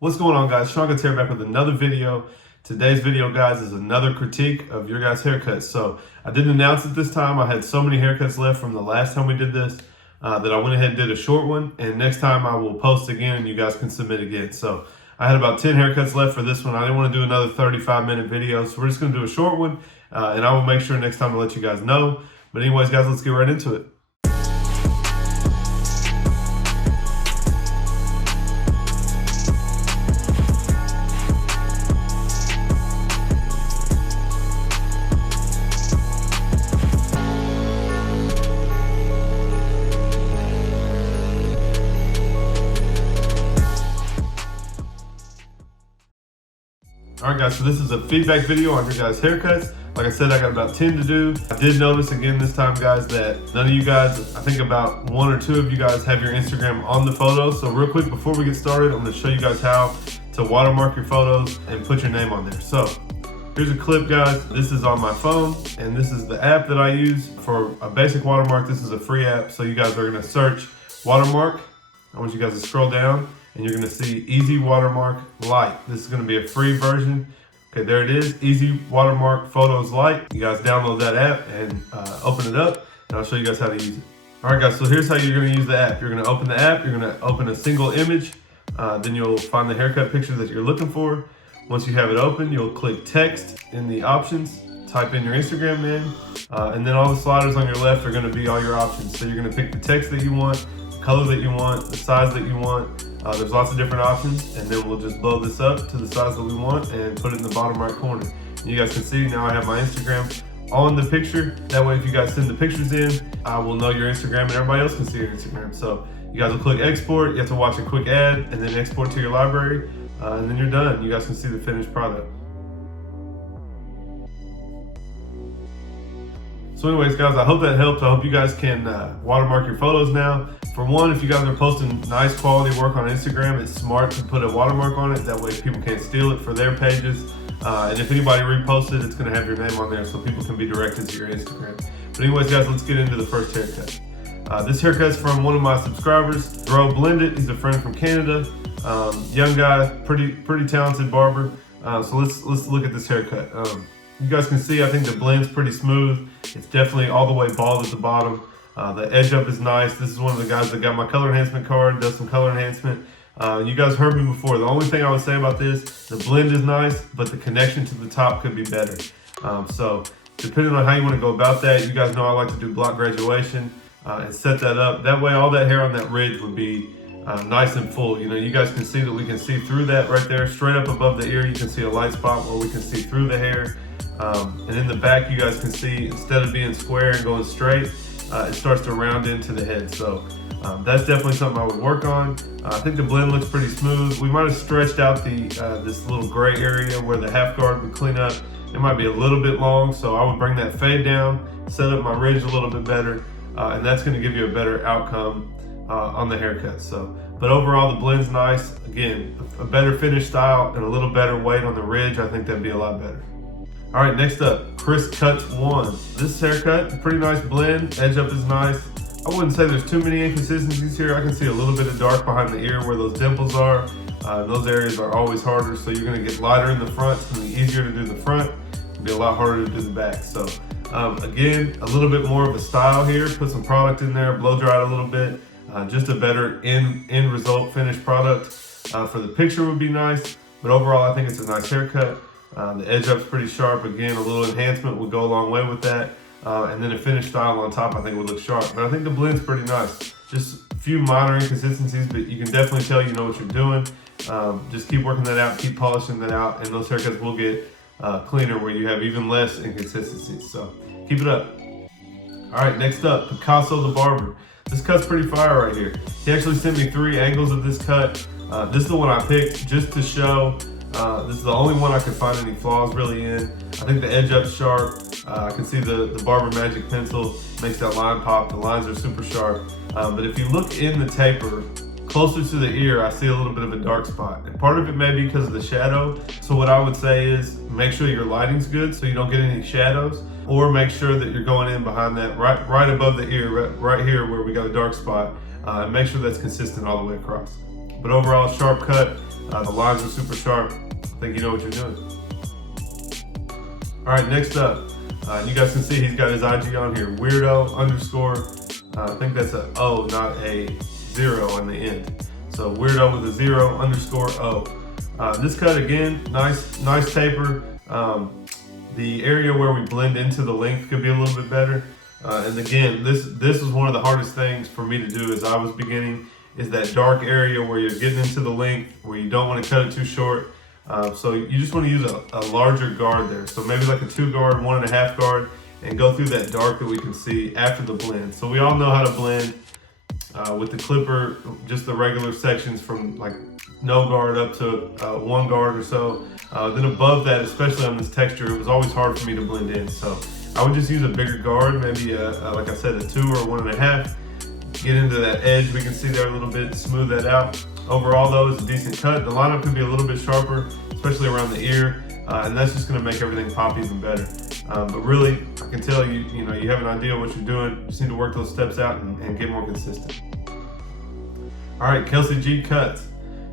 What's going on, guys? Seancutshair back with another video. Today's video, guys, is another critique of your guys' haircuts. So I didn't announce it this time. I had so many haircuts left from the last time we did this that I went ahead and did a short one. And next time I will post again and you guys can submit again. So I had about 10 haircuts left for this one. I didn't want to do another 35-minute video. So we're just going to do a short one. And I will make sure next time to let you guys know. But anyways, guys, let's get right into it. All right, guys, so this is a feedback video on your guys' haircuts. Like I said, I got about 10 to do. I did notice again this time, guys, that none of you guys, I think about 1 or 2 of you guys have your Instagram on the photos. So real quick, before we get started, I'm gonna show you guys how to watermark your photos and put your name on there. So here's a clip, guys. This is on my phone, and this is the app that I use for a basic watermark. This is a free app, so you guys are gonna search watermark. I want you guys to scroll down, and you're gonna see Easy Watermark Lite. This is gonna be a free version. Okay, there it is, Easy Watermark Photos Lite. You guys download that app and open it up, and I'll show you guys how to use it. All right, guys, so here's how you're gonna use the app. You're gonna open the app, you're gonna open a single image, then you'll find the haircut picture that you're looking for. Once you have it open, you'll click text in the options, type in your Instagram name, and then all the sliders on your left are gonna be all your options. So you're gonna pick the text that you want, the color that you want, the size that you want. There's lots of different options, and then we'll just blow this up to the size that we want and put it in the bottom right corner. And you guys can see now I have my Instagram on the picture. That way, if you guys send the pictures in, I will know your Instagram and everybody else can see your Instagram. So you guys will click export, you have to watch a quick ad, and then export to your library, and then you're done. You guys can see the finished product. So anyways, guys, I hope that helped. I hope you guys can watermark your photos now. For one, if you guys are posting nice quality work on Instagram, it's smart to put a watermark on it. That way people can't steal it for their pages. And if anybody reposts it, it's gonna have your name on there so people can be directed to your Instagram. But anyways, guys, let's get into the first haircut. This haircut's from one of my subscribers, Bro Blended. He's a friend from Canada. Young guy, pretty talented barber. So let's look at this haircut. You guys can see, I think the blend's pretty smooth. It's definitely all the way bald at the bottom. The edge up is nice. This is one of the guys that got my color enhancement card, does some color enhancement. You guys heard me before. The only thing I would say about this, the blend is nice, but the connection to the top could be better. So depending on how you want to go about that, you guys know I like to do block graduation and set that up. That way all that hair on that ridge would be nice and full. You know, you guys can see that we can see through that right there. Straight up above the ear, you can see a light spot where we can see through the hair. And in the back, you guys can see, instead of being square and going straight, it starts to round into the head. So that's definitely something I would work on. I think the blend looks pretty smooth. We might have stretched out this little gray area where the half guard would clean up. It might be a little bit long, so I would bring that fade down, set up my ridge a little bit better, and that's gonna give you a better outcome on the haircut. So, but overall, the blend's nice. Again, a better finish style and a little better weight on the ridge, I think that'd be a lot better. All right, next up, Chris Cuts 1. This haircut, pretty nice blend. Edge up is nice. I wouldn't say there's too many inconsistencies here. I can see a little bit of dark behind the ear where those dimples are. Those areas are always harder, so you're gonna get lighter in the front. It's gonna be easier to do the front. It'll be a lot harder to do the back. So again, a little bit more of a style here. Put some product in there, blow dry it a little bit. Just a better end result finished product. For the picture would be nice, but overall I think it's a nice haircut. The edge up's pretty sharp. Again, a little enhancement would go a long way with that. And then a finished style on top I think would look sharp. But I think the blend's pretty nice. Just a few minor inconsistencies, but you can definitely tell you know what you're doing. Just keep working that out, keep polishing that out, and those haircuts will get cleaner where you have even less inconsistencies. So keep it up. All right, next up, Picasso the Barber. This cut's pretty fire right here. He actually sent me 3 angles of this cut. This is the one I picked just to show. This is the only one I could find any flaws really in. I think the edge up's sharp. I can see the Barber Magic pencil makes that line pop. The lines are super sharp. But if you look in the taper, closer to the ear, I see a little bit of a dark spot. And part of it may be because of the shadow. So what I would say is make sure your lighting's good so you don't get any shadows. Or make sure that you're going in behind that, right above the ear, right here where we got a dark spot. And make sure that's consistent all the way across. But overall, sharp cut. The lines are super sharp. I think you know what you're doing. All right, next up, you guys can see he's got his IG on here, weirdo underscore. I think that's a O, not a 0 on the end. So weirdo with a 0 underscore O. This cut again, nice taper. The area where we blend into the length could be a little bit better. And again, this was one of the hardest things for me to do as I was beginning, is that dark area where you're getting into the length, where you don't want to cut it too short. So you just want to use a larger guard there. So maybe like a 2 guard, 1.5 guard, and go through that dark that we can see after the blend. So we all know how to blend with the clipper, just the regular sections from like no guard up to 1 guard or so. Then above that, especially on this texture, it was always hard for me to blend in. So I would just use a bigger guard, maybe like I said, a 2 or 1.5. Get into that edge we can see there a little bit, smooth that out. Overall though, it's a decent cut. The lineup could be a little bit sharper, especially around the ear, and that's just gonna make everything pop even better. But really, I can tell you have an idea of what you're doing. You just need to work those steps out and get more consistent. All right, Kelsey G Cuts.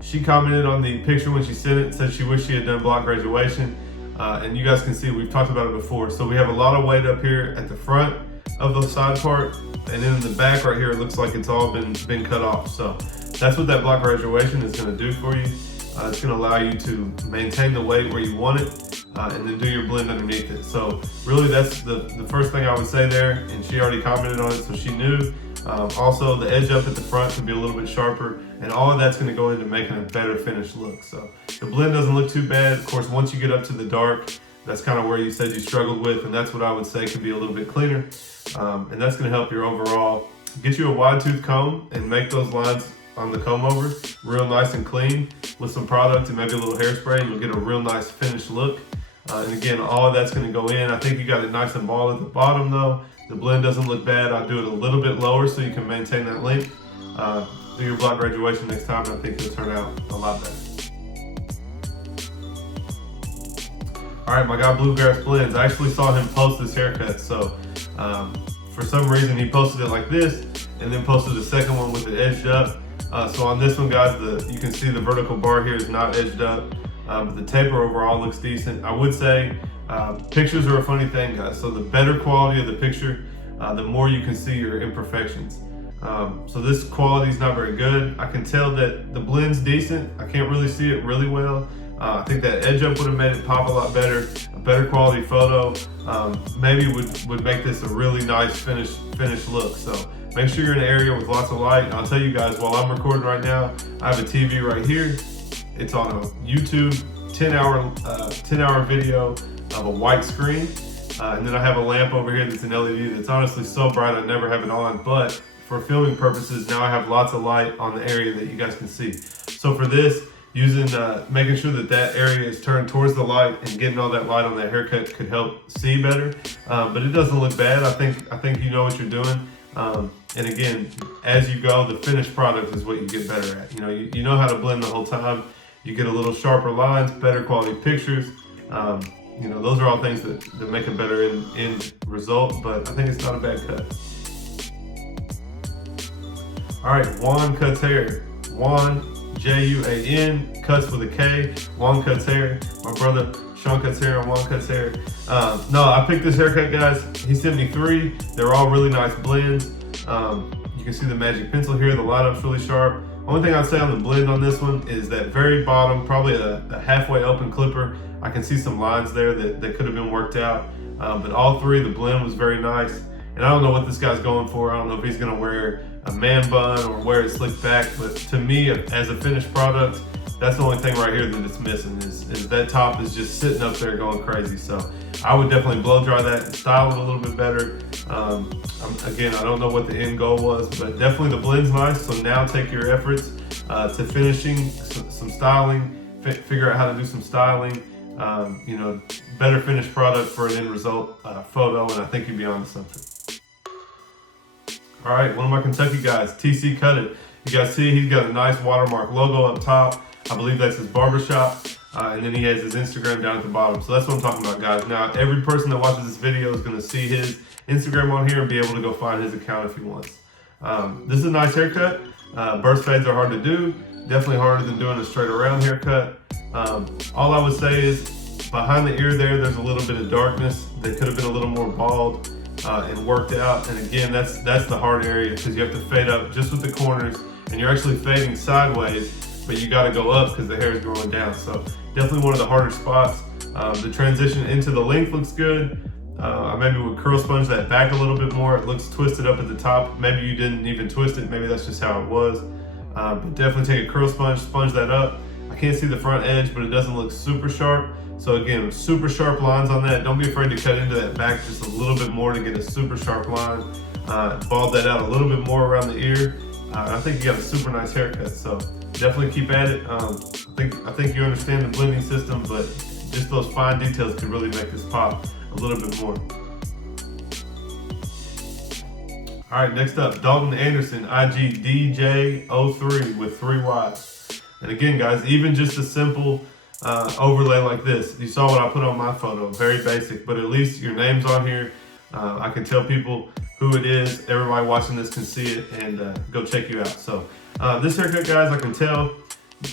She commented on the picture when she sent it, said she wished she had done block graduation. And you guys can see, we've talked about it before. So we have a lot of weight up here at the front of the side part, and then in the back right here, it looks like it's all been cut off. So that's what that block graduation is gonna do for you. It's gonna allow you to maintain the weight where you want it, and then do your blend underneath it. So really that's the first thing I would say there, and she already commented on it, so she knew. Also, the edge up at the front can be a little bit sharper, and all of that's going to go into making a better finished look. So the blend doesn't look too bad. Of course, once you get up to the dark, that's kind of where you said you struggled with, and that's what I would say could be a little bit cleaner. And that's going to help your overall, get you a wide tooth comb and make those lines on the comb over real nice and clean with some product and maybe a little hairspray, and you'll get a real nice finished look. And again, all of that's going to go in. I think you got it nice and bald at the bottom though. The blend doesn't look bad. I'll do it a little bit lower so you can maintain that length. Do your block graduation next time, and I think it'll turn out a lot better. All right, my guy Bluegrass Blends. I actually saw him post this haircut. So for some reason he posted it like this, and then posted a second one with it edged up. So on this one, guys, you can see the vertical bar here is not edged up, but the taper overall looks decent. I would say pictures are a funny thing, guys. So the better quality of the picture, the more you can see your imperfections. So this quality is not very good. I can tell that the blend's decent. I can't really see it really well. I think that edge up would have made it pop a lot better. A better quality photo maybe would make this a really nice finished look. So make sure you're in an area with lots of light. And I'll tell you guys, while I'm recording right now, I have a TV right here. It's on a YouTube 10-hour video of a white screen. And then I have a lamp over here that's an LED that's honestly so bright I never have it on, but for filming purposes, now I have lots of light on the area that you guys can see. So for this, making sure that area is turned towards the light and getting all that light on that haircut could help see better. But it doesn't look bad. I think you know what you're doing. And again, as you go, the finished product is what you get better at. You know how to blend the whole time. You get a little sharper lines, better quality pictures. Those are all things that make a better end result, but I think it's not a bad cut. All right, Seancutshair. Juan, Juan, cuts with a K. Seancutshair. My brother, Seancutshair and Seancutshair. No, I picked this haircut, guys. He sent me 3. They're all really nice blends. You can see the magic pencil here. The lineup's really sharp. Only thing I'd say on the blend on this one is that very bottom, probably a halfway open clipper. I can see some lines there that could have been worked out. But all 3, the blend was very nice. And I don't know what this guy's going for. I don't know if he's gonna wear a man bun or wear it slicked back. But to me, as a finished product, that's the only thing right here that it's missing is that top is just sitting up there going crazy. So I would definitely blow dry that and style it a little bit better. Again, I don't know what the end goal was, but definitely the blend's nice. So now take your efforts to finishing some styling, figure out how to do some styling, better finished product for an end result photo, and I think you'd be onto something. All right, one of my Kentucky guys, TC Cut It. You guys see he's got a nice watermark logo up top. I believe that's his barbershop. And then he has his Instagram down at the bottom. So that's what I'm talking about, guys. Now, every person that watches this video is gonna see his Instagram on here and be able to go find his account if he wants. This is a nice haircut. Burst fades are hard to do. Definitely harder than doing a straight around haircut. All I would say is behind the ear there's a little bit of darkness that could have been a little more bald and worked out. And again, that's the hard area, because you have to fade up just with the corners, and you're actually fading sideways, but you got to go up because the hair is growing down. So definitely one of the harder spots. The transition into the length looks good. I maybe would curl sponge that back a little bit more. It looks twisted up at the top. Maybe you didn't even twist it. Maybe that's just how it was. But definitely take a curl sponge that up. I can't see the front edge, but it doesn't look super sharp. So again, super sharp lines on that. Don't be afraid to cut into that back just a little bit more to get a super sharp line. Bald that out a little bit more around the ear. I think you got a super nice haircut. So definitely keep at it. I think you understand the blending system, but just those fine details can really make this pop a little bit more. All right, next up, Dalton Anderson, IG DJ03 with 3 Ys. And again, guys, even just a simple overlay like this. You saw what I put on my photo, very basic, but at least your name's on here. I can tell people who it is. Everybody watching this can see it and go check you out. So this haircut, guys, I can tell,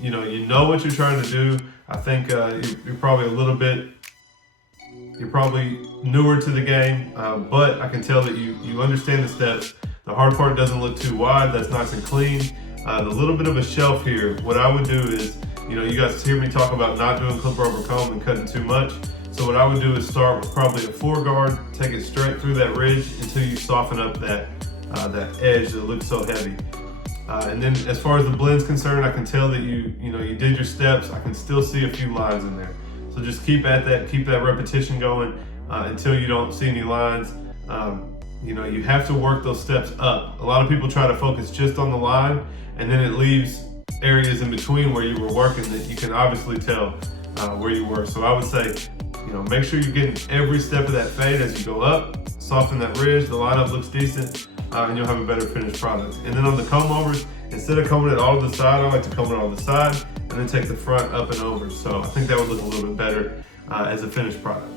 you know what you're trying to do. I think you're probably you're probably newer to the game, but I can tell that you understand the steps. The hard part doesn't look too wide. That's nice and clean. The little bit of a shelf here, what I would do is, you guys hear me talk about not doing clipper over comb and cutting too much. So what I would do is start with probably a 4 guard, take it straight through that ridge until you soften up that edge that looks so heavy. And then as far as the blend's concerned, I can tell that you did your steps. I can still see a few lines in there. So just keep at that, keep that repetition going until you don't see any lines. You have to work those steps up. A lot of people try to focus just on the line, and then it leaves areas in between where you were working that you can obviously tell where you were. So I would say, make sure you're getting every step of that fade as you go up, soften that ridge, the lineup looks decent, and you'll have a better finished product. And then on the comb overs, instead of combing it all to the side, I like to comb it on the side and then take the front up and over. So I think that would look a little bit better as a finished product.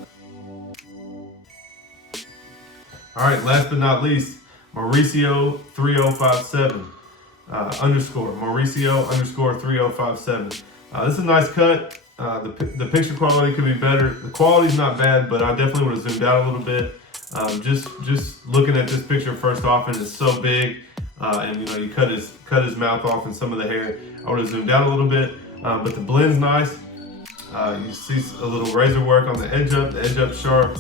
All right, last but not least, Mauricio 3057 Mauricio 3057. This is a nice cut. The picture quality could be better. The quality's not bad, but I definitely would have zoomed out a little bit. Just looking at this picture first off, and it's so big, and you cut his mouth off and some of the hair. I would have zoomed out a little bit, but the blend's nice. You see a little razor work on the edge up sharp.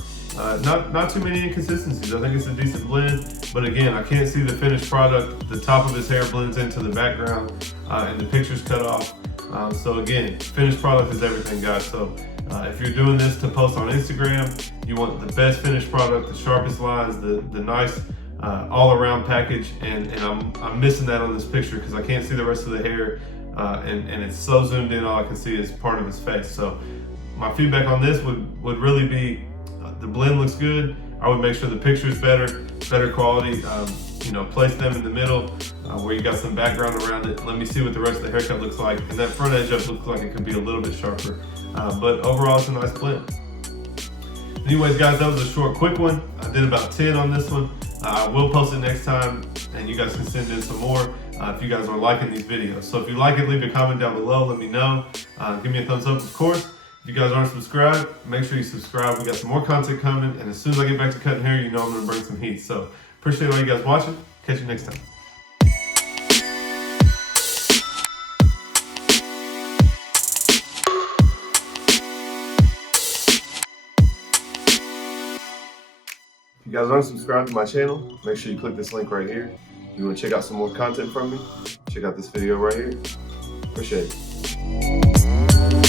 Not too many inconsistencies. I think it's a decent blend, but again, I can't see the finished product. The top of his hair blends into the background, and the picture's cut off. So again, finished product is everything, guys. So if you're doing this to post on Instagram, you want the best finished product, the sharpest lines, the nice all-around package, and I'm missing that on this picture because I can't see the rest of the hair, and it's so zoomed in. All I can see is part of his face. So my feedback on this would really be, the blend looks good. I would make sure the picture is better quality. Place them in the middle where you got some background around it. Let me see what the rest of the haircut looks like. And that front edge up looks like it could be a little bit sharper. But overall, it's a nice blend. Anyways, guys, that was a short, quick one. I did about 10 on this one. I will post it next time, and you guys can send in some more if you guys are liking these videos. So if you like it, leave a comment down below. Let me know. Give me a thumbs up, of course. If you guys aren't subscribed, make sure you subscribe. We got some more content coming, and as soon as I get back to cutting hair, I'm going to bring some heat. So appreciate all you guys watching. Catch you next time. If you guys aren't subscribed to my channel, make sure you click this link right here. If you want to check out some more content from me, check out this video right here. Appreciate it.